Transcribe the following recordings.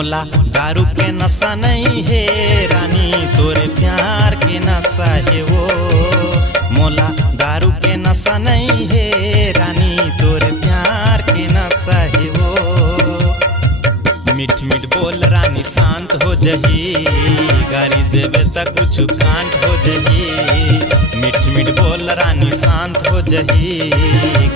मोला दारू के नशा नहीं है रानी, तोरे प्यार के नशा है वो। मोला दारू के नशा नहीं है रानी, तोरे प्यार के नशा है वो। मीठ मीठ बोल रानी शांत हो जही, गारी देवे तक कुछ कांट हो जही। मीठ मीठ बोल रानी शांत हो जही,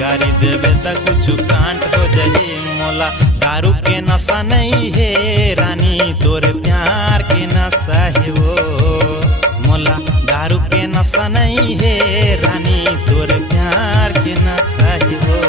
गारी देवे तक कुछ कांट हो जही। मोला दारू के नशा नहीं है रानी, तोरे प्यार के नशा है वो। मोला दारू के नशा नहीं है रानी, तोरे प्यार के नशा है वो।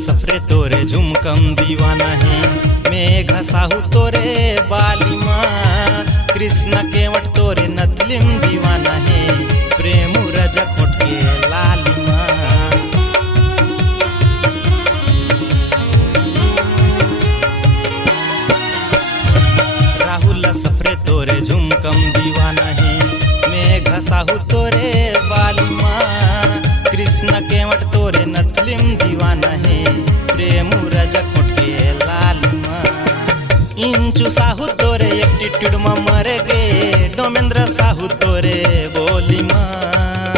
सफरे तोरे झुमकम दीवाना है, मैं घसाहू तोरे बालिमा। कृष्ण केवट तोरे नथलिम दीवाना है, प्रेम रजक होठ के लालिमा। राहुल सफरे तोरे झुमकम दीवाना है, मैं घसाहू तोरे बालिमा। कृष्ण केवट तोरे नथलिम दीवाना है, प्रेम रजक होठ के लालिमा। इंचु साहू तोरे एटीट्यूड में मर गे, डोमेंद्र साहू तोरे बोली माँ।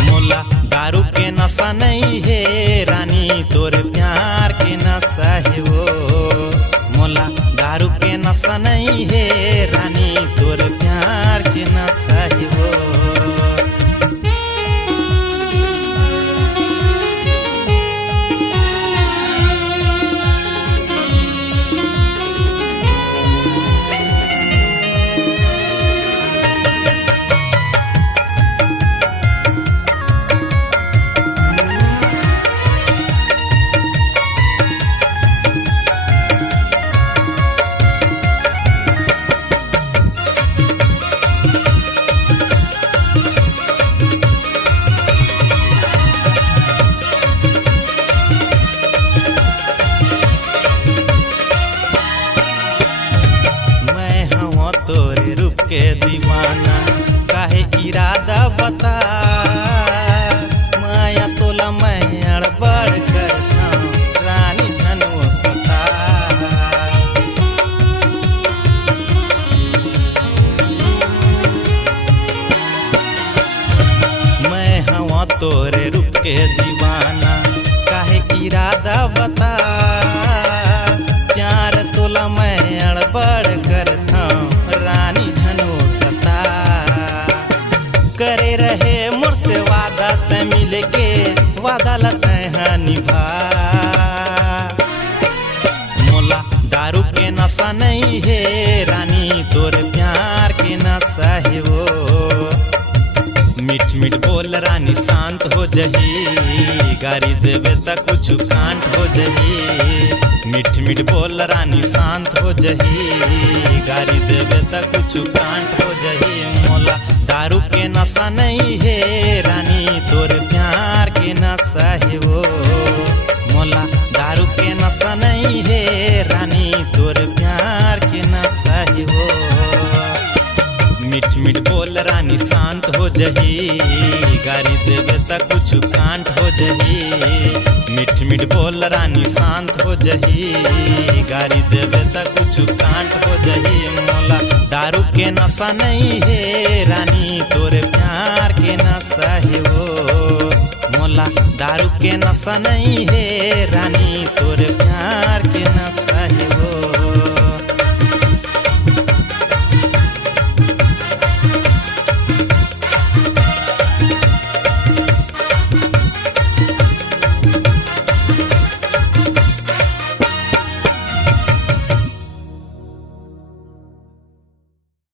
मोला दारू के नशा नहीं है रानी, तोरे प्यार के नशा है वो। मोला दारू के नशा नहीं है रानी, तोरे प्यार के नशा है वो। तोरे रूप के दीवाना काहे इरादा बता। माया तोला मैं अड़बड़ करता रानी झनो सता। मैं हवा तोरे रूप के दीवाना काहे इरादा बता। प्यार तोला मैं अड़बड़ करता रानी झनो सता। करे रहे मोर से वादा तय मिले के, वादा लतय निभा। मोला दारू के नशा नहीं है रानी, तोरे प्यार के नशा है वो। मीठ मीठ बोल रानी शांत हो जही, गारी देवे तक कुछ कांट हो जही। मीठ मीठ बोल रानी शांत हो जही, गारी देवे तक कुछ कांट हो जही। मोला दारू के नशा नहीं है रानी, तोरे प्यार के नशा है वो। मोला दारू के नशा नहीं है रानी, तोरे प्यार के नशा है वो। मीठ मीठ बोल रानी शांत हो जही, गारी देवे तक कुछ कांट हो जही। मीठ मीठ बोल रानी शांत हो जही, गारी देवे तक कुछ कांट हो जही। मोला दारू के नशा नहीं है रानी, तोरे प्यार के नशा है वो। मोला दारू के नशा नहीं है रानी, तोरे